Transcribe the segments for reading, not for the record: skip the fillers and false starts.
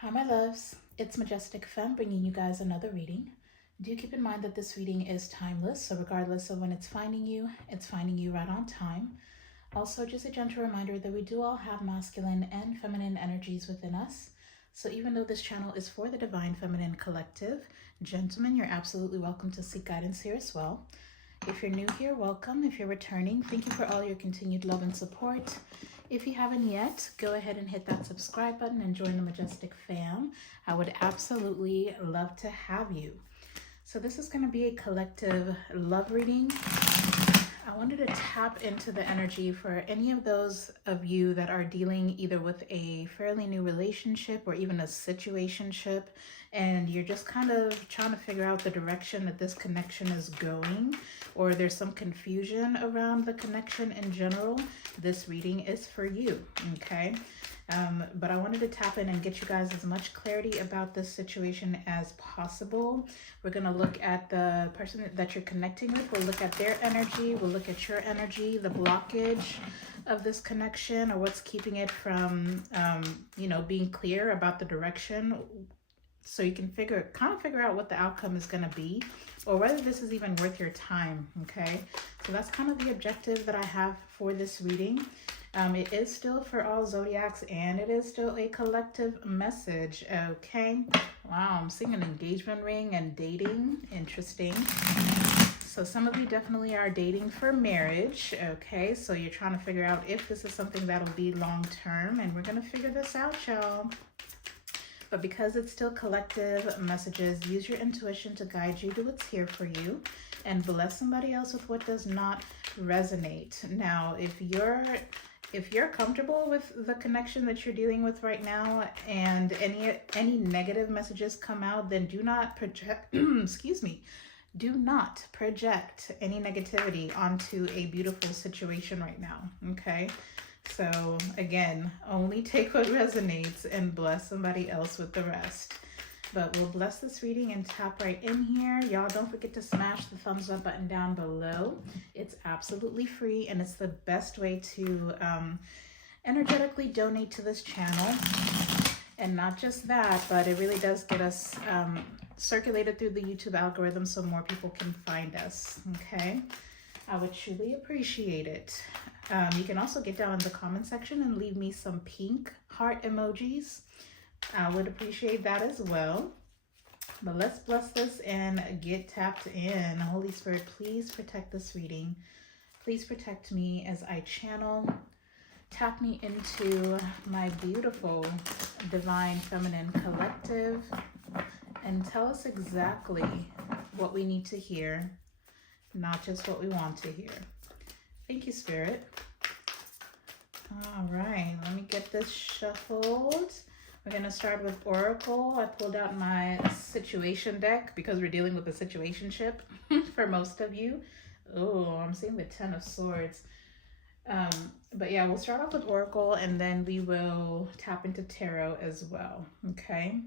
Hi my loves, it's Majestic Femme bringing you guys another reading. Do keep in mind that this reading is timeless, so regardless of when it's finding you right on time. Also, just a gentle reminder that we do all have masculine and feminine energies within us. So even though this channel is for the Divine Feminine Collective, gentlemen, you're absolutely welcome to seek guidance here as well. If you're new here, welcome. If you're returning, thank you for all your continued love and support. If you haven't yet, go ahead and hit that subscribe button and join the Majestic fam. I would absolutely love to have you. So this is going to be a collective love reading. I wanted to tap into the energy for any of those of you that are dealing either with a fairly new relationship or even a situationship, and you're just kind of trying to figure out the direction that this connection is going, or there's some confusion around the connection in general. This reading is for you, okay? But I wanted to tap in and get you guys as much clarity about this situation as possible. We're going to look at the person that you're connecting with. We'll look at their energy. We'll look at your energy, the blockage of this connection, or what's keeping it from, being clear about the direction, so you can kind of figure out what the outcome is going to be, or whether this is even worth your time, okay? So that's kind of the objective that I have for this reading. It is still for all zodiacs, and it is still a collective message, okay? Wow, I'm seeing an engagement ring and dating. Interesting. So some of you definitely are dating for marriage, okay? So you're trying to figure out if this is something that'll be long-term, and we're going to figure this out, y'all. But because it's still collective messages, use your intuition to guide you to what's here for you, and bless somebody else with what does not resonate. Now, if you're comfortable with the connection that you're dealing with right now, and any negative messages come out, then do not project excuse me, do not project any negativity onto a beautiful situation right now, okay? So again, only take what resonates and bless somebody else with the rest. But we'll bless this reading and tap right in here. Y'all don't forget to smash the thumbs up button down below. It's absolutely free, and it's the best way to energetically donate to this channel. And not just that, but it really does get us circulated through the YouTube algorithm so more people can find us, okay? I would truly appreciate it. You can also get down in the comment section and leave me some pink heart emojis. I would appreciate that as well. But let's bless this and get tapped in. Holy Spirit, please protect this reading. Please protect me as I channel. Tap me into my beautiful Divine Feminine Collective and tell us exactly what we need to hear, not just what we want to hear. Thank you, Spirit. All right, let me get this shuffled. We're going to start with Oracle. I pulled out my situation deck because we're dealing with a situationship for most of you. Oh, I'm seeing the 10 of Swords. But yeah, we'll start off with Oracle, and then we will tap into Tarot as well, okay?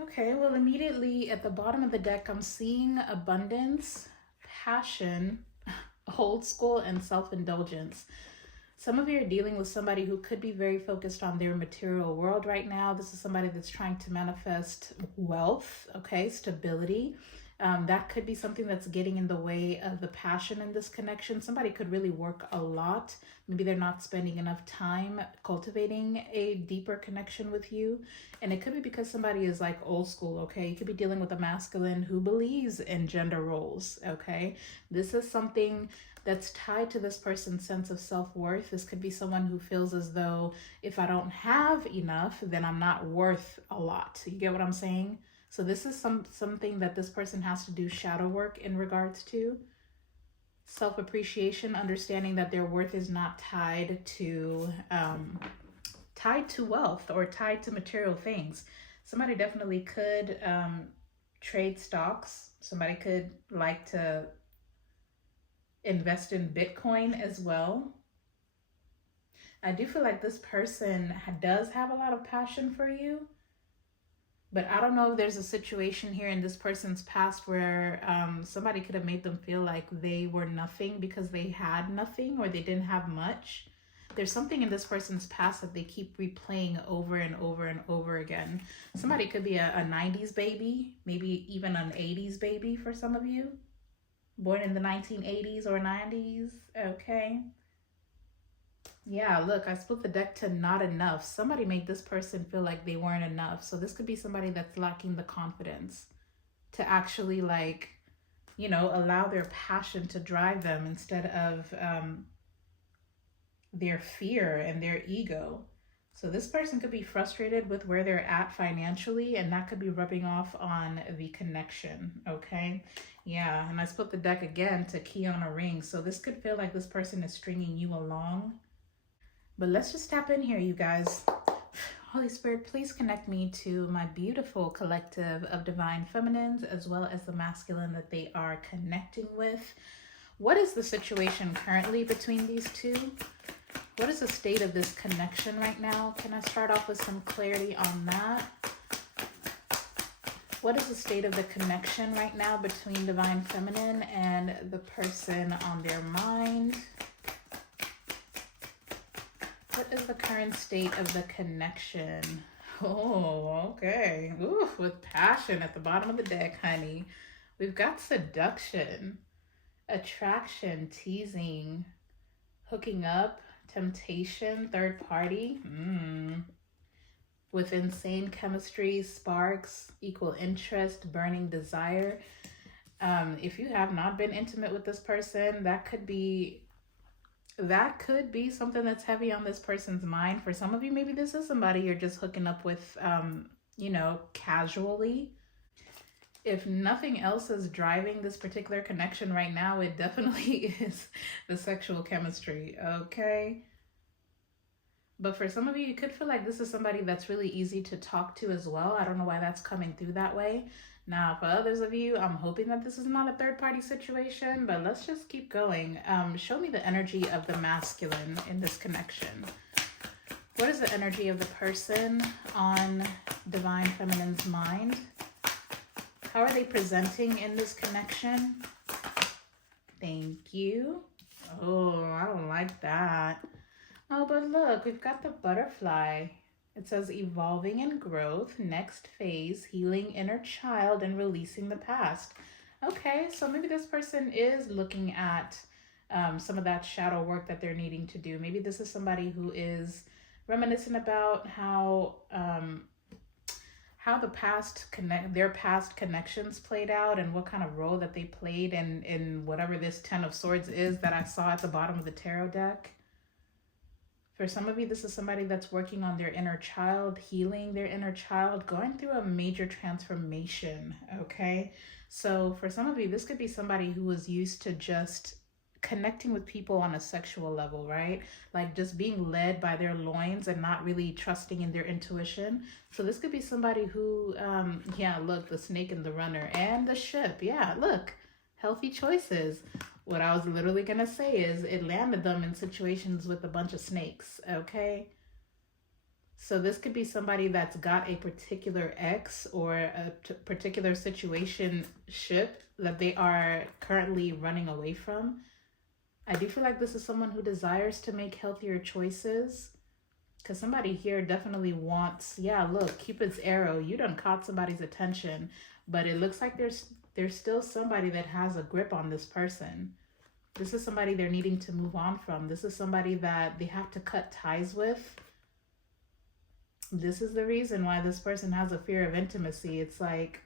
Okay, well, immediately at the bottom of the deck, I'm seeing abundance, passion, old school, and self-indulgence. Some of you are dealing with somebody who could be very focused on their material world right now. This is somebody that's trying to manifest wealth, okay, stability. That could be something that's getting in the way of the passion in this connection. Somebody could really work a lot. Maybe they're not spending enough time cultivating a deeper connection with you. And it could be because somebody is like old school, okay? You could be dealing with a masculine who believes in gender roles, okay? This is something that's tied to this person's sense of self-worth. This could be someone who feels as though if I don't have enough, then I'm not worth a lot. You get what I'm saying? So this is something that this person has to do shadow work in regards to. Self-appreciation, understanding that their worth is not tied to wealth or tied to material things. Somebody definitely could trade stocks. Somebody could like to invest in Bitcoin as well. I do feel like this person does have a lot of passion for you. But I don't know if there's a situation here in this person's past where somebody could have made them feel like they were nothing because they had nothing or they didn't have much. There's something in this person's past that they keep replaying over and over and over again. Somebody could be a 90s baby, maybe even an 80s baby for some of you. Born in the 1980s or 90s, okay? Yeah, look, I split the deck to not enough. Somebody made this person feel like they weren't enough. So this could be somebody that's lacking the confidence to actually, like, you know, allow their passion to drive them instead of their fear and their ego. So this person could be frustrated with where they're at financially, and that could be rubbing off on the connection, okay? Yeah, and I split the deck again to key on a ring. So this could feel like this person is stringing you along. But let's just tap in here, you guys. Holy Spirit, please connect me to my beautiful collective of divine feminines, as well as the masculine that they are connecting with. What is the situation currently between these two? What is the state of this connection right now? Can I start off with some clarity on that? What is the state of the connection right now between divine feminine and the person on their mind? What is the current state of the connection? Oh, okay. Ooh, with passion at the bottom of the deck, honey. We've got seduction, attraction, teasing, hooking up, temptation, third party. With insane chemistry, sparks, equal interest, burning desire. If you have not been intimate with this person, that could be something that's heavy on this person's mind. For some of you, maybe this is somebody you're just hooking up with, you know, casually. If nothing else is driving this particular connection right now, it definitely is the sexual chemistry, okay? But for some of you, you could feel like this is somebody that's really easy to talk to as well. I don't know why that's coming through that way. Now, for others of you, I'm hoping that this is not a third-party situation, but let's just keep going. Show me the energy of the masculine in this connection. What is the energy of the person on divine feminine's mind? How are they presenting in this connection? Thank you. Oh, I don't like that. Oh, but look, we've got the butterfly. It says evolving and growth, next phase, healing inner child and releasing the past. Okay, so maybe this person is looking at some of that shadow work that they're needing to do. Maybe this is somebody who is reminiscent about how their past connections played out and what kind of role that they played in whatever this 10 of Swords is that I saw at the bottom of the tarot deck. For some of you, this is somebody that's working on their inner child, healing their inner child, going through a major transformation, okay? So for some of you, this could be somebody who was used to just connecting with people on a sexual level, right? Like just being led by their loins and not really trusting in their intuition. So this could be somebody who, yeah, look, the snake and the runner and the ship. Yeah, look, healthy choices. What I was literally going to say is it landed them in situations with a bunch of snakes, okay? So this could be somebody that's got a particular ex or a particular situation ship that they are currently running away from. I do feel like this is someone who desires to make healthier choices, because somebody here definitely wants, yeah, look, Cupid's arrow, you done caught somebody's attention, but it looks like there's still somebody that has a grip on this person. This is somebody they're needing to move on from. This is somebody that they have to cut ties with. This is the reason why this person has a fear of intimacy. It's like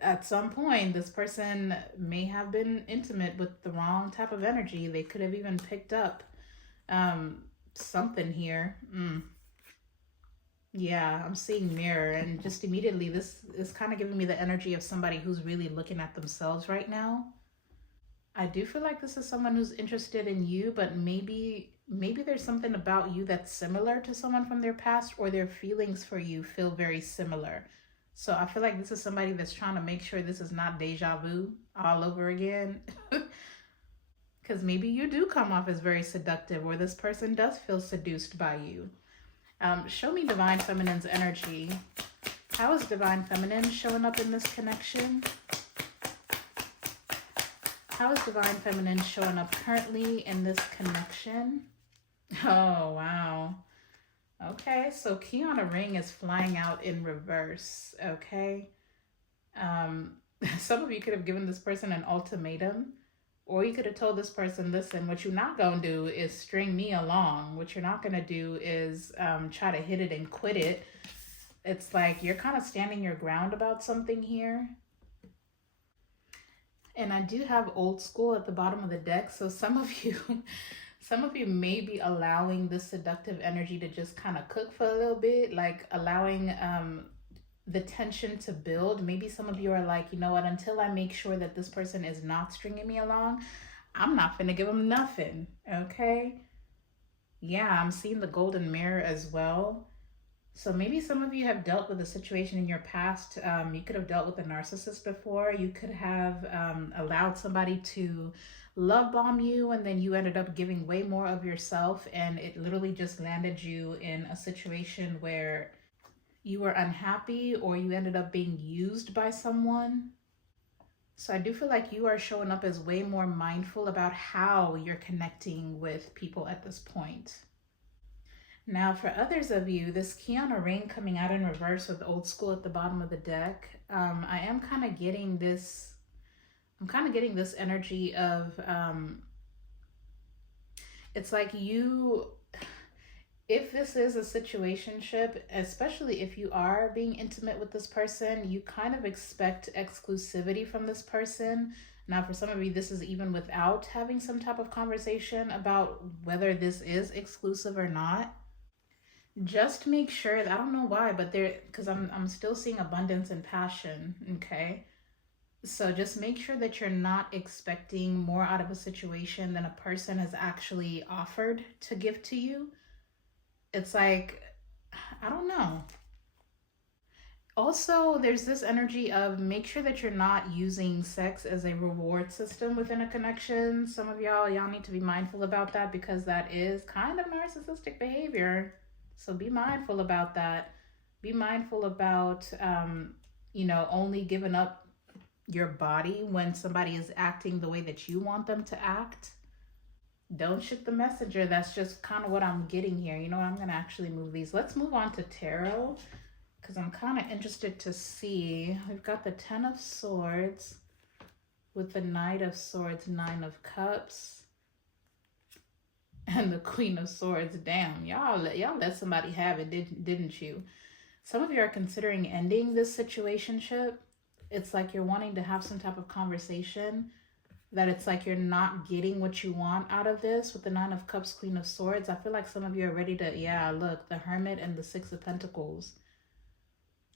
at some point, this person may have been intimate with the wrong type of energy. They could have even picked up something here. Yeah, I'm seeing mirror, and just immediately this is kind of giving me the energy of somebody who's really looking at themselves right now. I do feel like this is someone who's interested in you, but maybe there's something about you that's similar to someone from their past, or their feelings for you feel very similar. So I feel like this is somebody that's trying to make sure this is not deja vu all over again. Because maybe you do come off as very seductive, or this person does feel seduced by you. Show me Divine Feminine's energy. How is Divine Feminine showing up in this connection? How is Divine Feminine showing up currently in this connection? Oh, wow. Okay, so key on a ring is flying out in reverse. Okay. Um, some of you could have given this person an ultimatum, or you could have told this person, listen, what you're not going to do is string me along. What you're not going to do is try to hit it and quit it. It's like you're kind of standing your ground about something here. And I do have old school at the bottom of the deck. So some of you, some of you may be allowing this seductive energy to just kind of cook for a little bit, like allowing the tension to build. Maybe some of you are like, you know what, until I make sure that this person is not stringing me along, I'm not gonna give them nothing. Okay. Yeah, I'm seeing the golden mirror as well. So maybe some of you have dealt with a situation in your past. You could have dealt with a narcissist before. You could have allowed somebody to love bomb you, and then you ended up giving way more of yourself, and it literally just landed you in a situation where you were unhappy or you ended up being used by someone. So I do feel like you are showing up as way more mindful about how you're connecting with people at this point. Now, for others of you, this Kiana ring coming out in reverse with old school at the bottom of the deck, I am kind of getting this. I'm kind of getting this energy of it's like you, if this is a situationship, especially if you are being intimate with this person, you kind of expect exclusivity from this person. Now, for some of you, this is even without having some type of conversation about whether this is exclusive or not. Just make sure that, I don't know why, but there, because I'm still seeing abundance and passion. Okay. So just make sure that you're not expecting more out of a situation than a person has actually offered to give to you. It's like, I don't know. Also, there's this energy of make sure that you're not using sex as a reward system within a connection. Some of y'all need to be mindful about that because that is kind of narcissistic behavior. So be mindful about that. Be mindful about, only giving up your body when somebody is acting the way that you want them to act. Don't shoot the messenger. That's just kind of what I'm getting here. You know what? I'm going to actually move these. Let's move on to tarot because I'm kind of interested to see. We've got the 10 of Swords with the Knight of Swords, 9 of Cups, and the Queen of Swords. Damn, y'all let somebody have it, didn't you? Some of you are considering ending this situationship. It's like you're wanting to have some type of conversation, that it's like you're not getting what you want out of this with the 9 of Cups, Queen of Swords. I feel like some of you are ready to, look, the Hermit and the 6 of Pentacles.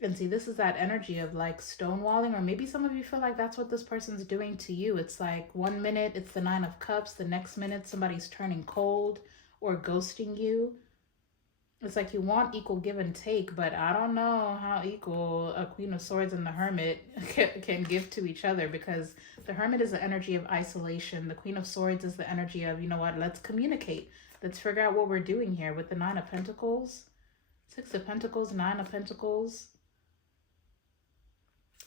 And see, this is that energy of like stonewalling, or maybe some of you feel like that's what this person's doing to you. It's like 1 minute it's the 9 of Cups, the next minute somebody's turning cold or ghosting you. It's like you want equal give and take, but I don't know how equal a Queen of Swords and the Hermit can give to each other, because the Hermit is the energy of isolation. The Queen of Swords is the energy of, you know what, let's communicate. Let's figure out what we're doing here with the 9 of Pentacles, 6 of Pentacles, 9 of Pentacles.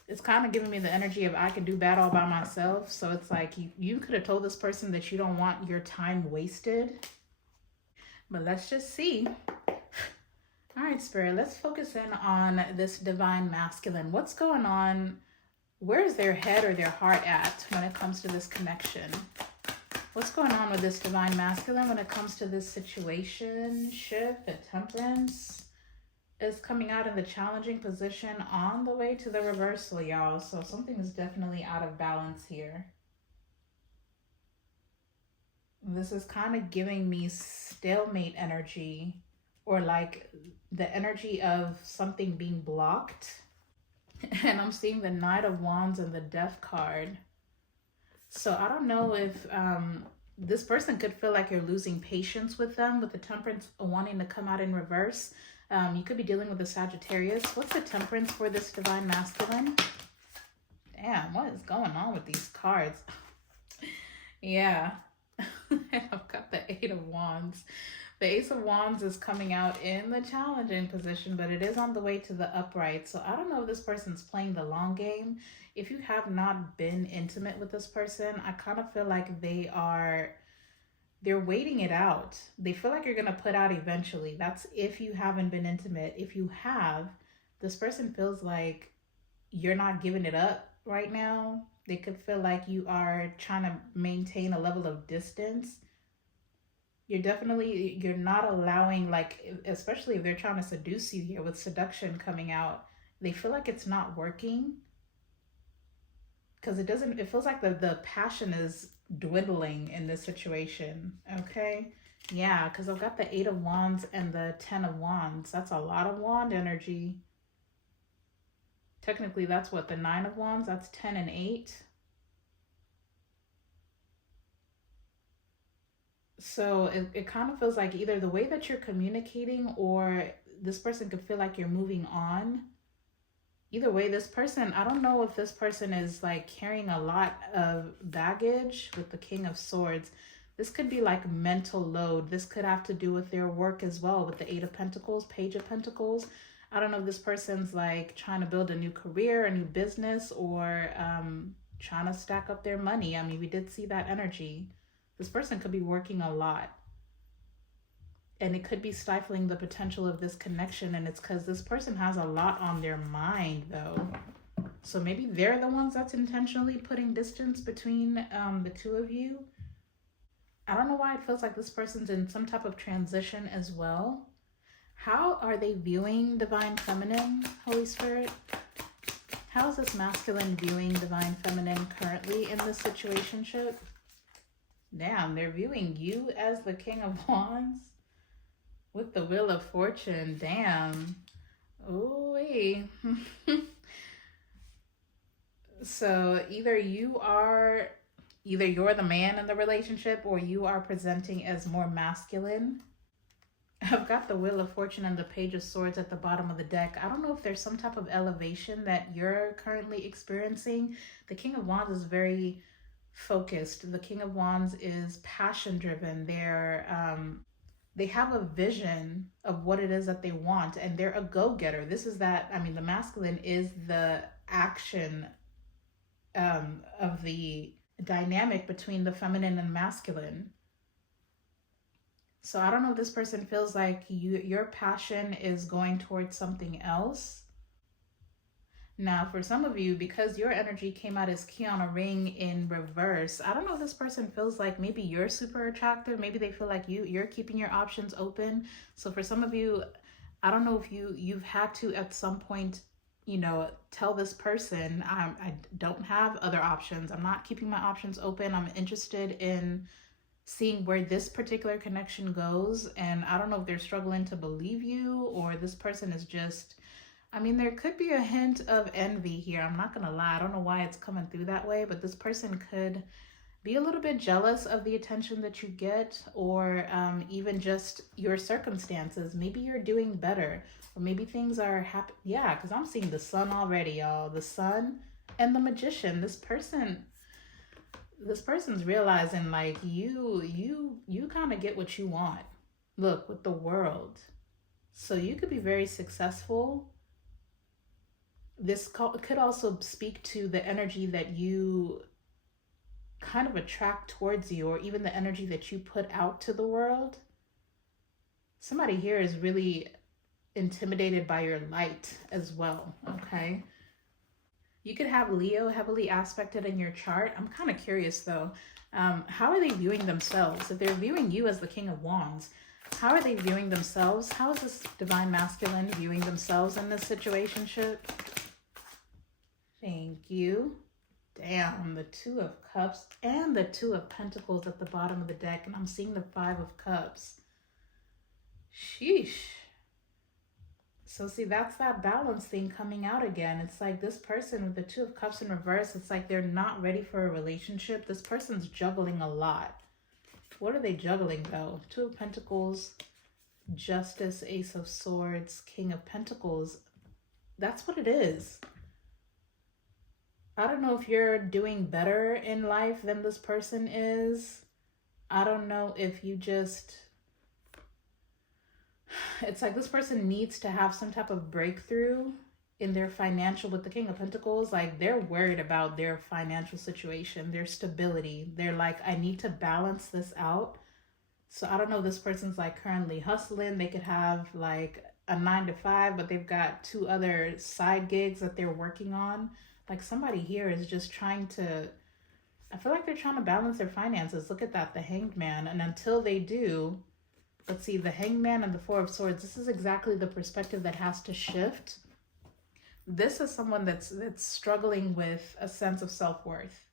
It's kind of giving me the energy of I can do bad all by myself. So it's like you could have told this person that you don't want your time wasted. But let's just see. All right, Spirit, let's focus in on this divine masculine. What's going on? Where's their head or their heart at when it comes to this connection? What's going on with this divine masculine when it comes to this situationship? The Temperance is coming out in the challenging position on the way to the reversal, y'all. So something is definitely out of balance here. This is kind of giving me stalemate energy, or like the energy of something being blocked. And I'm seeing the Knight of Wands and the Death card. So I don't know if this person could feel like you're losing patience with them, with the Temperance wanting to come out in reverse. You could be dealing with a Sagittarius. What's the Temperance for this divine masculine? Damn, what is going on with these cards? Yeah. I've got the 8 of Wands. The Ace of Wands is coming out in the challenging position, but it is on the way to the upright. So I don't know if this person's playing the long game. If you have not been intimate with this person, I kind of feel like they are They're waiting it out. They feel like you're going to put out eventually. That's if you haven't been intimate. If you have, this person feels like you're not giving it up right now. They could feel like you are trying to maintain a level of distance. You're not allowing, like, especially if they're trying to seduce you here with seduction coming out, they feel like it's not working because it feels like the passion is dwindling in this situation. Okay. Yeah, because I've got the 8 of Wands and the 10 of Wands. That's a lot of wand energy. Technically, that's what, the 9 of Wands? That's 10 and 8. So it kind of feels like either the way that you're communicating, or this person could feel like you're moving on. Either way, this person, I don't know if this person is like carrying a lot of baggage with the King of Swords. This could be like mental load. This could have to do with their work as well, with the 8 of Pentacles, Page of Pentacles. I don't know if this person's like trying to build a new career, a new business, or trying to stack up their money. I mean, we did see that energy. This person could be working a lot, and it could be stifling the potential of this connection. And it's because this person has a lot on their mind, though. So maybe they're the ones that's intentionally putting distance between the two of you. I don't know why it feels like this person's in some type of transition as well. How are they viewing Divine Feminine, Holy Spirit? How is this masculine viewing Divine Feminine currently in this situationship? Damn, they're viewing you as the King of Wands with the Wheel of Fortune. Damn. Ooh-wee. So either you're the man in the relationship, or you are presenting as more masculine. I've got the Wheel of Fortune and the Page of Swords at the bottom of the deck. I don't know if there's some type of elevation that you're currently experiencing. The King of Wands is very focused. The King of Wands is passion driven. They have a vision of what it is that they want, and they're a go-getter. This is that, I mean, the masculine is the action of the dynamic between the feminine and masculine. So I don't know if this person feels like your passion is going towards something else. Now, for some of you, because your energy came out as key on a ring in reverse, I don't know if this person feels like maybe you're super attractive. Maybe they feel like you're keeping your options open. So for some of you, I don't know if you've had to at some point, tell this person, I don't have other options. I'm not keeping my options open. I'm interested in seeing where this particular connection goes. And I don't know if they're struggling to believe you, or this person is just, I mean, there could be a hint of envy here. I'm not going to lie. I don't know why it's coming through that way, but this person could be a little bit jealous of the attention that you get, or even just your circumstances. Maybe you're doing better, or maybe things are happy. Yeah, because I'm seeing the Sun already, y'all. The Sun and the Magician. This person's realizing like you kind of get what you want. Look, with the World. So you could be very successful. This could also speak to the energy that you kind of attract towards you, or even the energy that you put out to the world. Somebody here is really intimidated by your light as well, okay? You could have Leo heavily aspected in your chart. I'm kind of curious though. How are they viewing themselves? If they're viewing you as the King of Wands, how are they viewing themselves? How is this divine masculine viewing themselves in this situationship? Thank you. Damn, the 2 of Cups and the 2 of Pentacles at the bottom of the deck. And I'm seeing the 5 of Cups. Sheesh. So see, that's that balance thing coming out again. It's like this person with the 2 of Cups in reverse, it's like they're not ready for a relationship. This person's juggling a lot. What are they juggling though? 2 of Pentacles, Justice, Ace of Swords, King of Pentacles. That's what it is. I don't know if you're doing better in life than this person is. I don't know if you just... It's like this person needs to have some type of breakthrough in their financial, with the King of Pentacles. Like they're worried about their financial situation, their stability. They're like, I need to balance this out So I don't know if this person's like currently hustling. They could have like a 9 to 5, but they've got 2 other side gigs that they're working on. Like somebody here is just trying to, I feel like they're trying to balance their finances. Look at that, the Hanged Man. And until they do, let's see, the Hanged Man and the Four of Swords, this is exactly the perspective that has to shift. This is someone that's struggling with a sense of self-worth.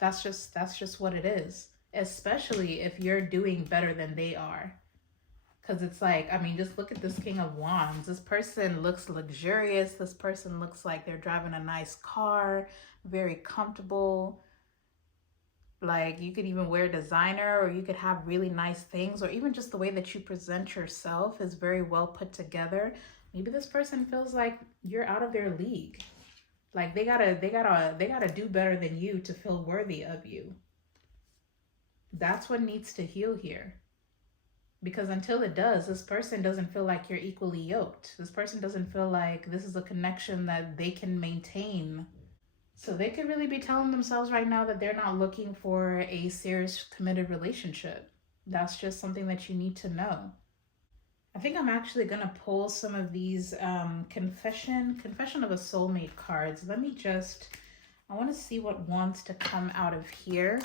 That's just what it is, especially if you're doing better than they are. Because it's like, I mean, just look at this King of Wands. This person looks luxurious. This person looks like they're driving a nice car, very comfortable. Like you could even wear designer, or you could have really nice things, or even just the way that you present yourself is very well put together. Maybe this person feels like you're out of their league. Like they gotta do better than you to feel worthy of you. That's what needs to heal here. Because until it does, this person doesn't feel like you're equally yoked. This person doesn't feel like this is a connection that they can maintain. So they could really be telling themselves right now that they're not looking for a serious committed relationship. That's just something that you need to know. I think I'm actually going to pull some of these confession of a soulmate cards. I want to see what wants to come out of here.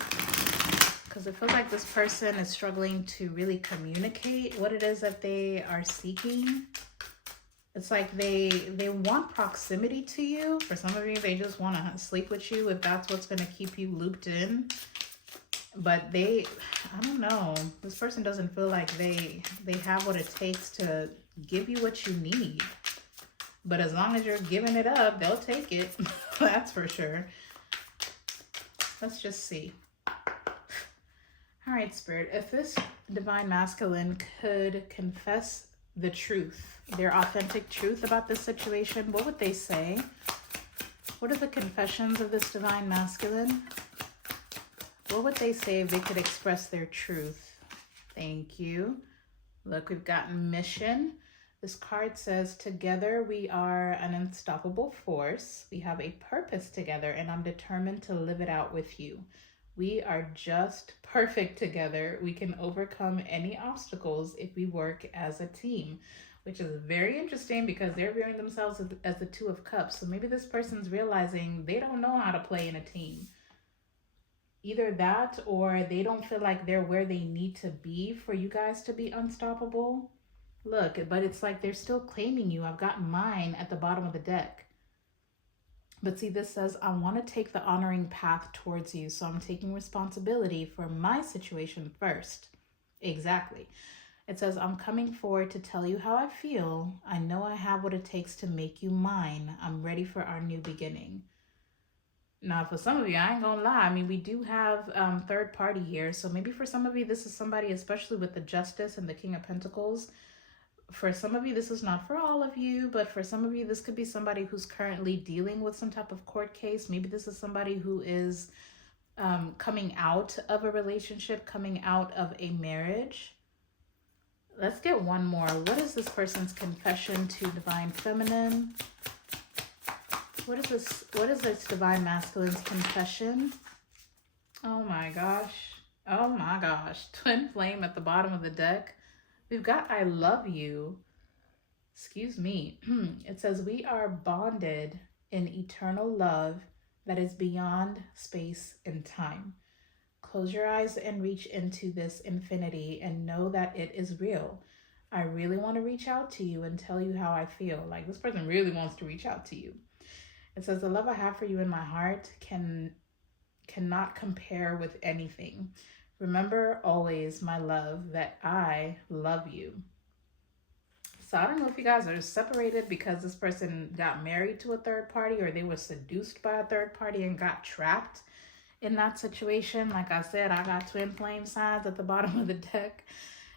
Because it feels like this person is struggling to really communicate what it is that they are seeking. It's like they want proximity to you. For some of you, they just want to sleep with you if that's what's going to keep you looped in. But I don't know. This person doesn't feel like they have what it takes to give you what you need. But as long as you're giving it up, they'll take it. That's for sure. Let's just see. All right, Spirit, if this divine masculine could confess the truth, their authentic truth about this situation, what would they say? What are the confessions of this divine masculine? What would they say if they could express their truth? Thank you. Look, we've got mission. This card says, together we are an unstoppable force. We have a purpose together, and I'm determined to live it out with you. We are just perfect together. We can overcome any obstacles if we work as a team, which is very interesting because they're viewing themselves as the Two of Cups. So maybe this person's realizing they don't know how to play in a team. Either that, or they don't feel like they're where they need to be for you guys to be unstoppable. Look, but it's like they're still claiming you. I've got mine at the bottom of the deck. But see, this says, I want to take the honoring path towards you. So I'm taking responsibility for my situation first. Exactly. It says, I'm coming forward to tell you how I feel. I know I have what it takes to make you mine. I'm ready for our new beginning. Now, for some of you, I ain't gonna lie. I mean, we do have third party here. So maybe for some of you, this is somebody, especially with the Justice and the King of Pentacles. For some of you, this is not for all of you, but for some of you, this could be somebody who's currently dealing with some type of court case. Maybe this is somebody who is coming out of a relationship, coming out of a marriage. Let's get one more. What is this person's confession to Divine Feminine? What is this Divine Masculine's confession? Oh my gosh. Oh my gosh. Twin Flame at the bottom of the deck. We've got I love you. Excuse me. It says we are bonded in eternal love that is beyond space and time. Close your eyes and reach into this infinity and know that it is real. I really want to reach out to you and tell you how I feel. Like this person really wants to reach out to you. It says the love I have for you in my heart cannot compare with anything. Remember always, my love, that I love you. So I don't know if you guys are separated because this person got married to a third party, or they were seduced by a third party and got trapped in that situation. Like I said, I got twin flame signs at the bottom of the deck.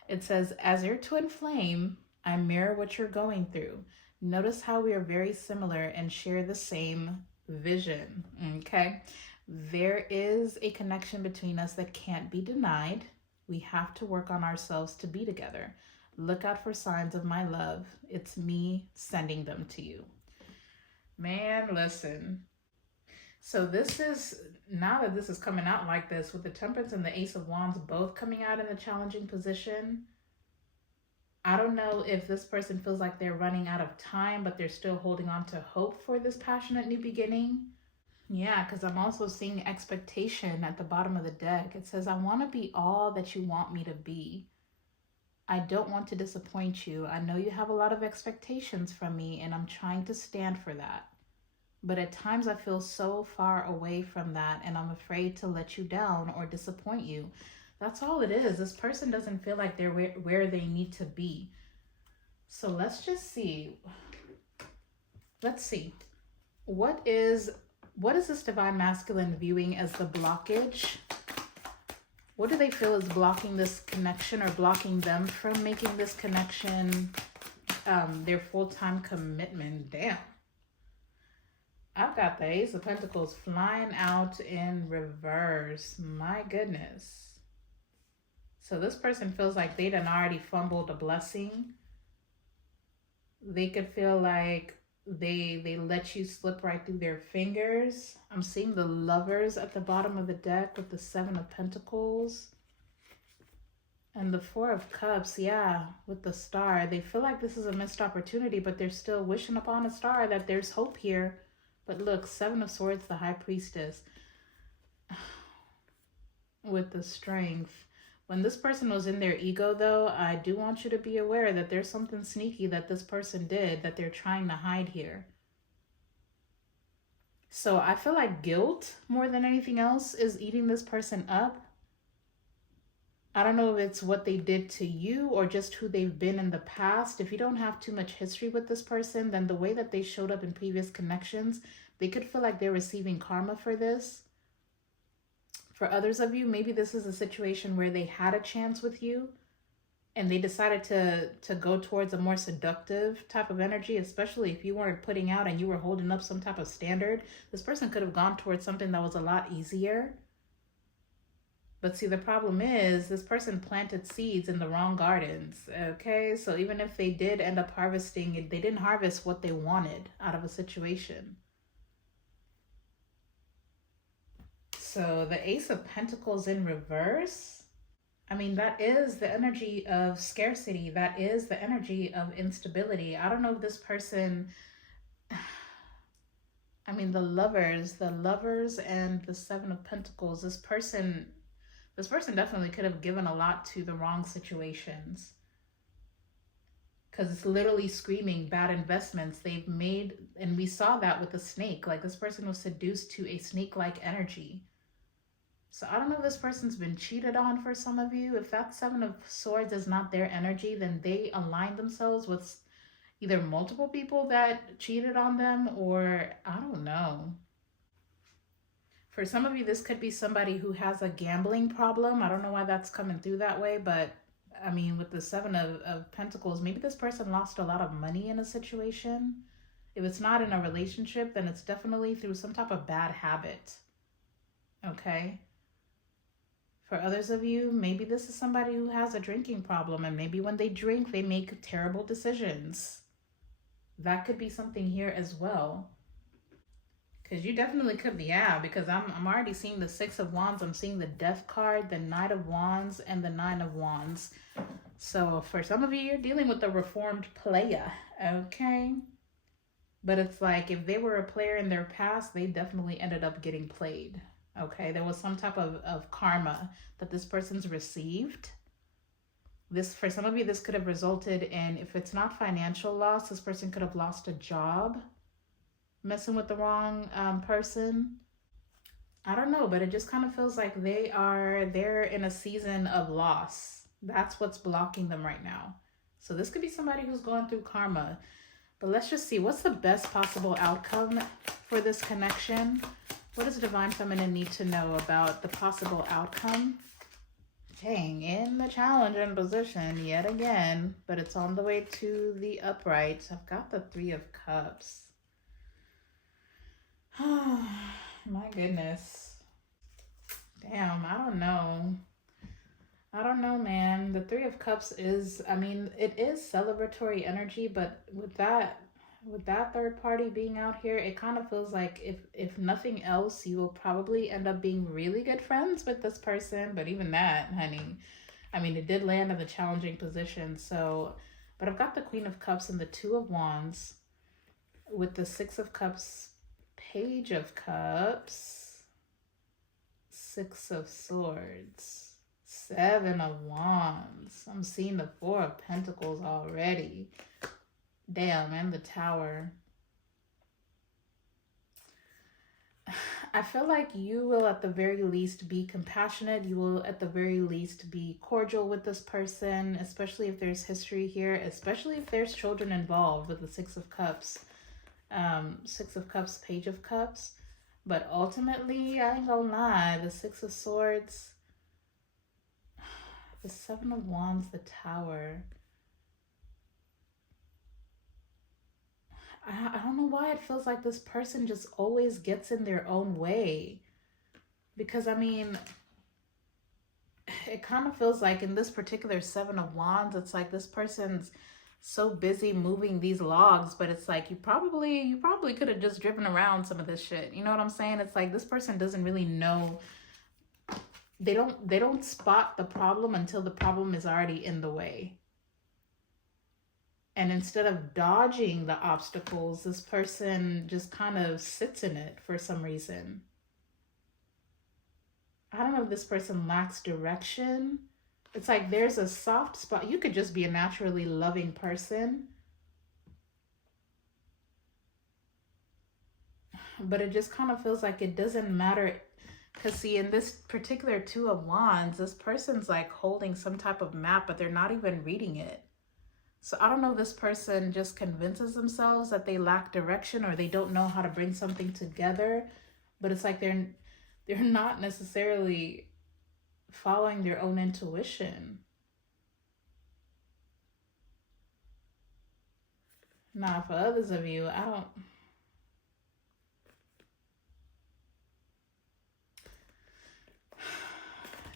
It says, as your twin flame, I mirror what you're going through. Notice how we are very similar and share the same vision. Okay. There is a connection between us that can't be denied. We have to work on ourselves to be together. Look out for signs of my love. It's me sending them to you. Man, listen. So this is, now that this is coming out like this, with the Temperance and the Ace of Wands both coming out in a challenging position, I don't know if this person feels like they're running out of time, but they're still holding on to hope for this passionate new beginning. Yeah, because I'm also seeing expectation at the bottom of the deck. It says, I want to be all that you want me to be. I don't want to disappoint you. I know you have a lot of expectations from me, and I'm trying to stand for that. But at times I feel so far away from that, and I'm afraid to let you down or disappoint you. That's all it is. This person doesn't feel like they're where they need to be. So let's just see. Let's see. What is this divine masculine viewing as the blockage? What do they feel is blocking this connection or blocking them from making this connection their full-time commitment? Damn. I've got the Ace of Pentacles flying out in reverse. My goodness. So this person feels like they done already fumbled a blessing. They could feel like they let you slip right through their fingers. I'm seeing the Lovers at the bottom of the deck with the Seven of Pentacles. And the Four of Cups, yeah, with the Star. They feel like this is a missed opportunity, but they're still wishing upon a star that there's hope here. But look, Seven of Swords, the High Priestess. With the Strength. When this person was in their ego, though, I do want you to be aware that there's something sneaky that this person did that they're trying to hide here. So I feel like guilt, more than anything else, is eating this person up. I don't know if it's what they did to you or just who they've been in the past. If you don't have too much history with this person, then the way that they showed up in previous connections, they could feel like they're receiving karma for this. For others of you, maybe this is a situation where they had a chance with you and they decided to go towards a more seductive type of energy, especially if you weren't putting out and you were holding up some type of standard. This person could have gone towards something that was a lot easier. But see, the problem is this person planted seeds in the wrong gardens, okay? So even if they did end up harvesting it, they didn't harvest what they wanted out of a situation. So the Ace of Pentacles in reverse, I mean, that is the energy of scarcity. That is the energy of instability. I don't know if this person, I mean, the lovers and the Seven of Pentacles, this person definitely could have given a lot to the wrong situations. Because it's literally screaming bad investments they've made. And we saw that with the snake. Like this person was seduced to a snake-like energy. So I don't know if this person's been cheated on for some of you. If that Seven of Swords is not their energy, then they align themselves with either multiple people that cheated on them or I don't know. For some of you, this could be somebody who has a gambling problem. I don't know why that's coming through that way, but I mean, with the Seven of Pentacles, maybe this person lost a lot of money in a situation. If it's not in a relationship, then it's definitely through some type of bad habit. Okay? For others of you, maybe this is somebody who has a drinking problem, and maybe when they drink, they make terrible decisions. That could be something here as well. Because you definitely could be out, because I'm already seeing the Six of Wands. I'm seeing the Death card, the Knight of Wands, and the Nine of Wands. So for some of you, you're dealing with a reformed player, okay? But it's like if they were a player in their past, they definitely ended up getting played. Okay, there was some type of karma that this person's received. This, for some of you, this could have resulted in, if it's not financial loss, this person could have lost a job, messing with the wrong person. I don't know, but it just kind of feels like they're in a season of loss. That's what's blocking them right now. So this could be somebody who's going through karma. But let's just see, what's the best possible outcome for this connection? What does Divine Feminine need to know about the possible outcome? Dang, in the challenging position yet again, but it's on the way to the upright. I've got the Three of Cups. Oh, my goodness. Damn, I don't know. I don't know, man. The Three of Cups is, I mean, it is celebratory energy, but with that, with that third party being out here, it kind of feels like if nothing else, you will probably end up being really good friends with this person. But even that, honey, I mean, it did land in the challenging position. So, but I've got the Queen of Cups and the Two of Wands with the Six of Cups, Page of Cups, Six of Swords, Seven of Wands. I'm seeing the Four of Pentacles already. Damn, and the Tower. I feel like you will at the very least be compassionate. You will at the very least be cordial with this person, especially if there's history here, especially if there's children involved with the Six of Cups. Six of Cups, Page of Cups. But ultimately, I ain't gonna lie, the Six of Swords, the Seven of Wands, the Tower. I don't know why it feels like this person just always gets in their own way. Because, I mean, it kind of feels like in this particular Seven of Wands, it's like this person's so busy moving these logs, but it's like you probably could have just driven around some of this shit. You know what I'm saying? It's like this person doesn't really know. They don't spot the problem until the problem is already in the way. And instead of dodging the obstacles, this person just kind of sits in it for some reason. I don't know if this person lacks direction. It's like there's a soft spot. You could just be a naturally loving person, but it just kind of feels like it doesn't matter. Because see, in this particular Two of Wands, this person's like holding some type of map, but they're not even reading it. So I don't know if this person just convinces themselves that they lack direction or they don't know how to bring something together, but it's like they're not necessarily following their own intuition. Now, for others of you, I don't...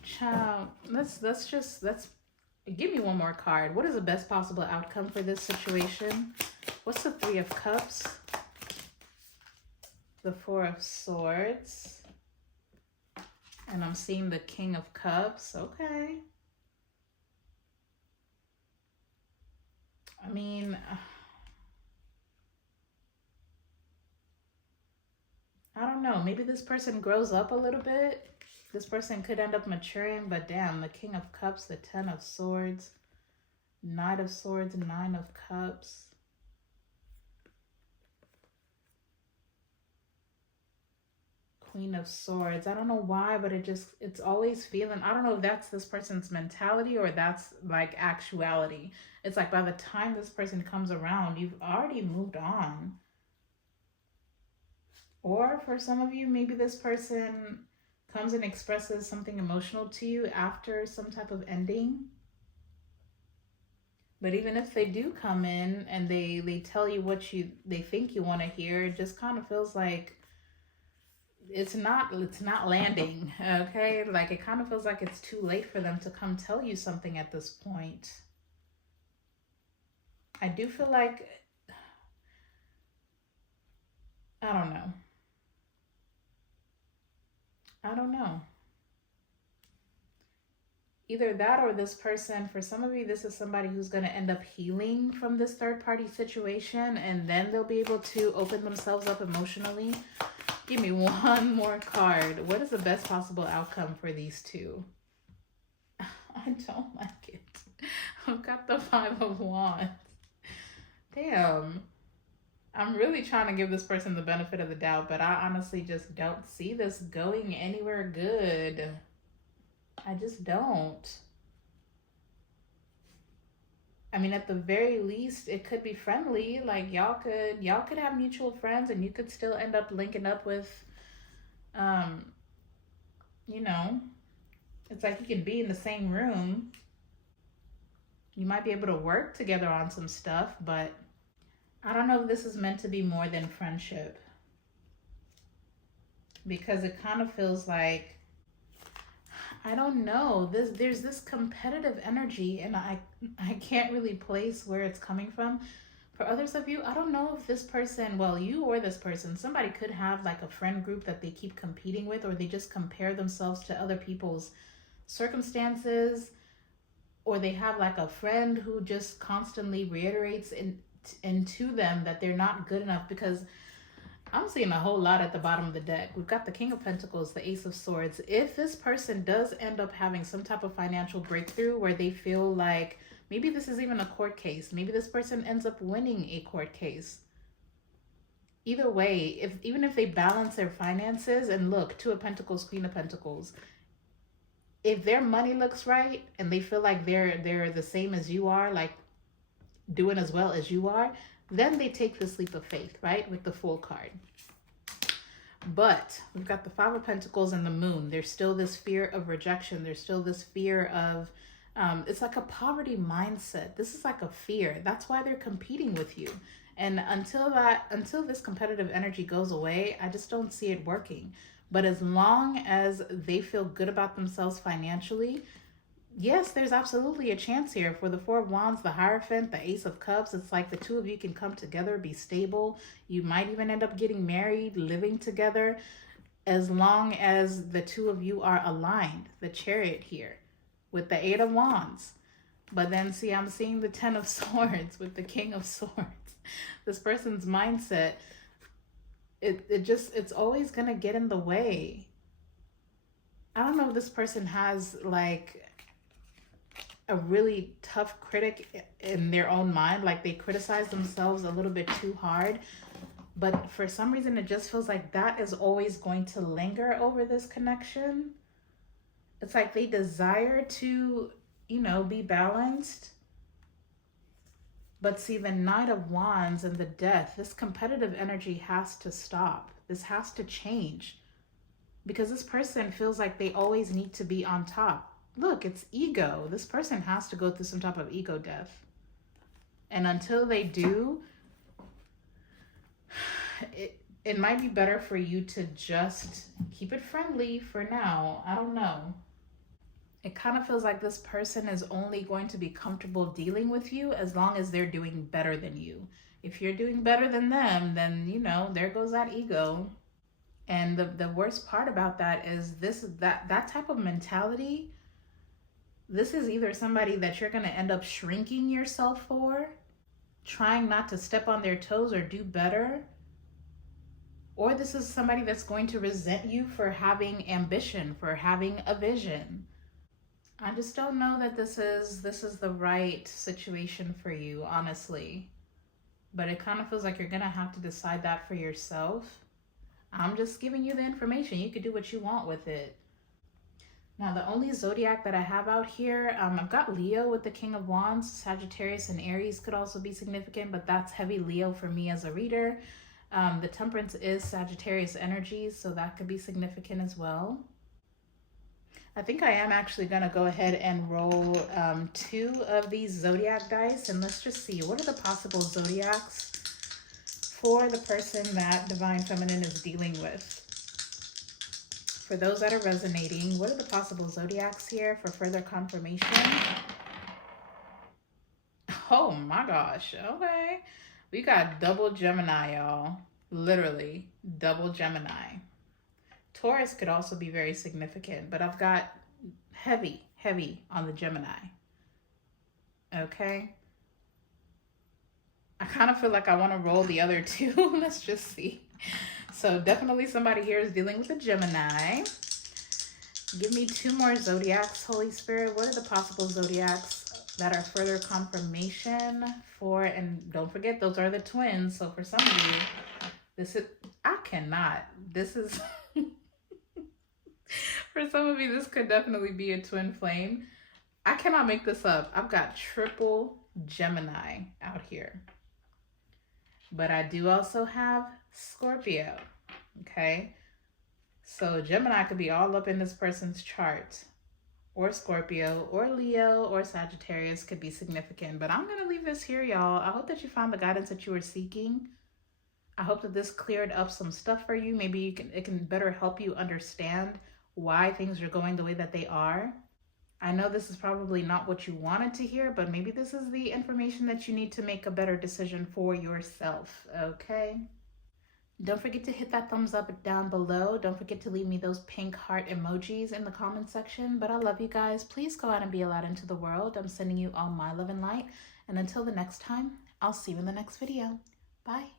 Child, let's give me one more card. What is the best possible outcome for this situation? What's the Three of Cups? The Four of Swords. And I'm seeing the King of Cups. Okay. I mean, I don't know. Maybe this person grows up a little bit. This person could end up maturing, but damn, the King of Cups, the Ten of Swords, Knight of Swords, Nine of Cups. Queen of Swords. I don't know why, but it's always feeling, I don't know if that's this person's mentality or that's like actuality. It's like by the time this person comes around, you've already moved on. Or for some of you, maybe this person comes and expresses something emotional to you after some type of ending. But even if they do come in and they tell you what they think you want to hear, it just kind of feels like it's not landing. Okay, like it kind of feels like it's too late for them to come tell you something at this point. I do feel like, I don't know. Either that or this person, for some of you, this is somebody who's going to end up healing from this third party situation, and then they'll be able to open themselves up emotionally. Give me one more card. What is the best possible outcome for these two? I don't like it. I've got the Five of Wands. Damn. I'm really trying to give this person the benefit of the doubt, but I honestly just don't see this going anywhere good. I just don't. I mean, at the very least, it could be friendly. Like y'all could have mutual friends, and you could still end up linking up with, you know, it's like you can be in the same room. You might be able to work together on some stuff, but I don't know if this is meant to be more than friendship, because it kind of feels like, I don't know, there's this competitive energy, and I can't really place where it's coming from, For others of you, I don't know if this person, well, you or this person, somebody could have like a friend group that they keep competing with, or they just compare themselves to other people's circumstances, or they have like a friend who just constantly reiterates into them that they're not good enough. Because I'm seeing a whole lot at the bottom of the deck. We've got the King of Pentacles, the Ace of Swords. If this person does end up having some type of financial breakthrough where they feel like, maybe this is even a court case, maybe this person ends up winning a court case. Either way, even if they balance their finances, and look, Two of Pentacles, Queen of Pentacles, if their money looks right and they feel like they're the same as you are, like doing as well as you are, then they take this leap of faith, right? With the Fool card. But we've got the Five of Pentacles and the Moon. There's still this fear of rejection. There's still this fear of, it's like a poverty mindset. This is like a fear. That's why they're competing with you. And until this competitive energy goes away, I just don't see it working. But as long as they feel good about themselves financially, yes, there's absolutely a chance here. For the Four of Wands, the Hierophant, the Ace of Cups, it's like the two of you can come together, be stable. You might even end up getting married, living together, as long as the two of you are aligned. The Chariot here with the Eight of Wands. But then see, I'm seeing the Ten of Swords with the King of Swords. This person's mindset, it's always going to get in the way. I don't know if this person has like a really tough critic in their own mind, like they criticize themselves a little bit too hard, but for some reason it just feels like that is always going to linger over this connection. It's like they desire to, you know, be balanced, but see, the Knight of Wands and the Death, this competitive energy has to stop. This has to change, because this person feels like they always need to be on top. Look, it's ego. This person has to go through some type of ego death. And until they do, it might be better for you to just keep it friendly for now. I don't know. It kind of feels like this person is only going to be comfortable dealing with you as long as they're doing better than you. If you're doing better than them, then, you know, there goes that ego. And the worst part about that is that type of mentality. This is either somebody that you're going to end up shrinking yourself for, trying not to step on their toes or do better, or this is somebody that's going to resent you for having ambition, for having a vision. I just don't know that this is the right situation for you, honestly. But it kind of feels like you're going to have to decide that for yourself. I'm just giving you the information. You could do what you want with it. Now, the only zodiac that I have out here, I've got Leo with the King of Wands. Sagittarius and Aries could also be significant, but that's heavy Leo for me as a reader. The Temperance is Sagittarius energy, so that could be significant as well. I think I am actually going to go ahead and roll 2 of these zodiac dice, and let's just see, what are the possible zodiacs for the person that Divine Feminine is dealing with? For those that are resonating, what are the possible zodiacs here for further confirmation? Oh my gosh. Okay. We got double Gemini, y'all. Literally double Gemini. Taurus could also be very significant, but I've got heavy on the Gemini. Okay. I kind of feel like I want to roll the other 2. Let's just see. So definitely somebody here is dealing with a Gemini. Give me 2 more zodiacs, Holy Spirit. What are the possible zodiacs that are further confirmation for, and don't forget, those are the twins. So for some of you, this is, for some of you, this could definitely be a twin flame. I cannot make this up. I've got triple Gemini out here. But I do also have Scorpio, okay? So Gemini could be all up in this person's chart, or Scorpio, or Leo, or Sagittarius could be significant. But I'm going to leave this here, y'all. I hope that you found the guidance that you were seeking. I hope that this cleared up some stuff for you. Maybe it can better help you understand why things are going the way that they are. I know this is probably not what you wanted to hear, but maybe this is the information that you need to make a better decision for yourself, okay? Don't forget to hit that thumbs up down below. Don't forget to leave me those pink heart emojis in the comment section. But I love you guys. Please go out and be a light into the world. I'm sending you all my love and light. And until the next time, I'll see you in the next video. Bye.